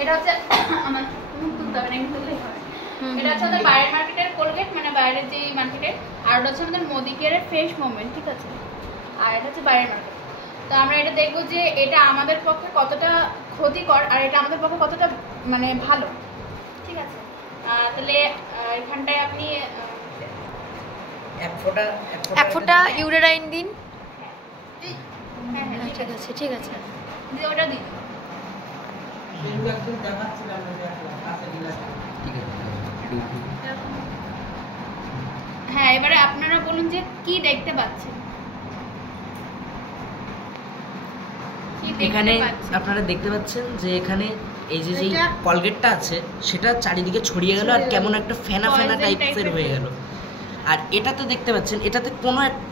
এটা হচ্ছে আমার মুখ তুলতে হবে না, এমনি তুললেই হবে। এটা হচ্ছে আমাদের বাইরের মার্কেটের কোলগেট, মানে বাইরের যে মার্কেটে, আর ওটা হচ্ছে আমাদের মোদিকেয়ারের ফ্রেশ মোমেন্ট, ঠিক আছে। আর এটা হচ্ছে বাইরের মার্কেট। তো আমরা এটা দেখবো যে এটা আমাদের পক্ষে কতটা ক্ষতিকর আর এটা আমাদের পক্ষে কতটা মানে ভালো, ঠিক আছে। তাহলে এখানটায় আপনি এক ফোঁটা ইউরেরাইন দিন। হ্যাঁ ঠিক আছে, ঠিক আছে, ওটা দিন। হ্যাঁ, এবারে আপনারা বলুন যে কি দেখতে পাচ্ছেন। এখানে আপনারা দেখতে পাচ্ছেন যে এখানে এই যে কলগেটটা আছে সেটা চারিদিকে ছড়িয়ে গেল আর কেমন একটা ফেনা ফেনা টাইপের হয়ে গেল। আর এটাতে দেখতে পাচ্ছেন এটাতে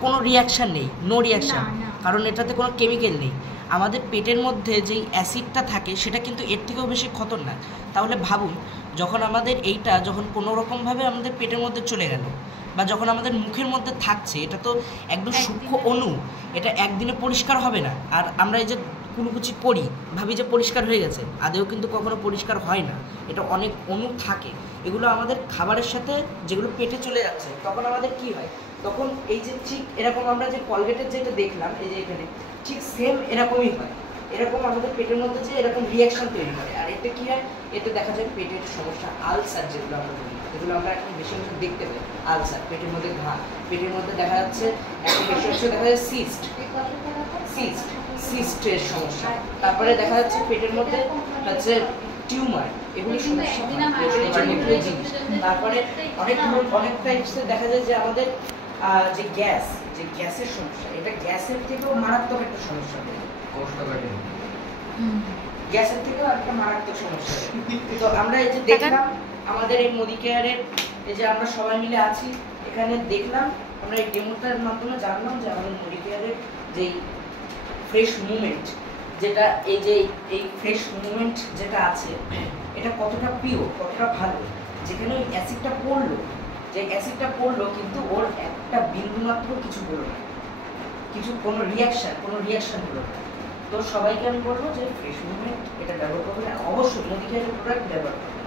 কোনো রিয়াকশান নেই, নো রিয়াকশান, কারণ এটাতে কোনো কেমিক্যাল নেই। আমাদের পেটের মধ্যে যেই অ্যাসিডটা থাকে সেটা কিন্তু এর থেকেও বেশি খতরনাক। তাহলে ভাবুন, যখন আমাদের এইটা যখন কোনো রকমভাবে আমাদের পেটের মধ্যে চলে গেল বা যখন আমাদের মুখের মধ্যে থাকছে, এটা তো একদম সূক্ষ্ম অণু, এটা একদিনে পরিষ্কার হবে না। আর আমরা এই যে কুলুকুচি করি, ভাবি যে পরিষ্কার হয়ে গেছে, আদেও কিন্তু কখনো পরিষ্কার হয় না। এটা অনেক অণু থাকে, এগুলো আমাদের খাবারের সাথে যেগুলো পেটে চলে যাচ্ছে তখন আমাদের কি হয়, তখন এই যে ঠিক এরকম আমরা যে কলগেটের যেটা দেখলাম এই যে এখানে ঠিক সেম এরকমই হয়, এরকম আমাদের পেটের মধ্যে যে এরকম রিয়াকশন তৈরি করে। আর এতে কি হয়, এতে দেখা যায় পেটের সমস্যা, আলসার যেগুলো আমরা বলি, এগুলো আমরা এখন বেশি বেশি দেখতে পাই। আলসার, পেটের মধ্যে ঘা, পেটের মধ্যে দেখা যাচ্ছে এখন বেশি বেশি দেখা যায় সিস্টের সমস্যা, তারপরে দেখা যাচ্ছে পেটের মধ্যে হচ্ছে টিউমার, এগুলি সমস্যা, জিনিস। তারপরে অনেক টাইপসে দেখা যায় যে আমাদের যে গ্যাসের সমস্যা, এটা গ্যাসের থেকেও মারাত্মক একটা সমস্যা, গ্যাসের থেকেও একটা মারাত্মক সমস্যা। তো আমরা এই যে দেখলাম আমাদের এই মোদিকেয়ারের এই যে আমরা সবাই মিলে আছি এখানে, দেখলাম আমরা এই ডেমোটার মাধ্যমে জানলাম যে আমাদের মোদিকেয়ারের যেই ফ্রেশ মুভমেন্ট, যেটা এই যে এই ফ্রেশ মুভমেন্ট যেটা আছে এটা কতটা প্রিয়, কতটা ভালো। যেখানে ওই অ্যাসিডটা পড়লো, যে অ্যাসিডটা পড়লো কিন্তু ওর একটা বিন্দু মাত্র কিছু হলো না, কোনো রিয়াকশন হলো না। তো সবাইকে আমি বলবো যে ফ্রেশ মুভমেন্ট এটা ব্যবহার করবেন, অবশ্যই মোদিকেয়ারের প্রোডাক্ট ব্যবহার করবেন।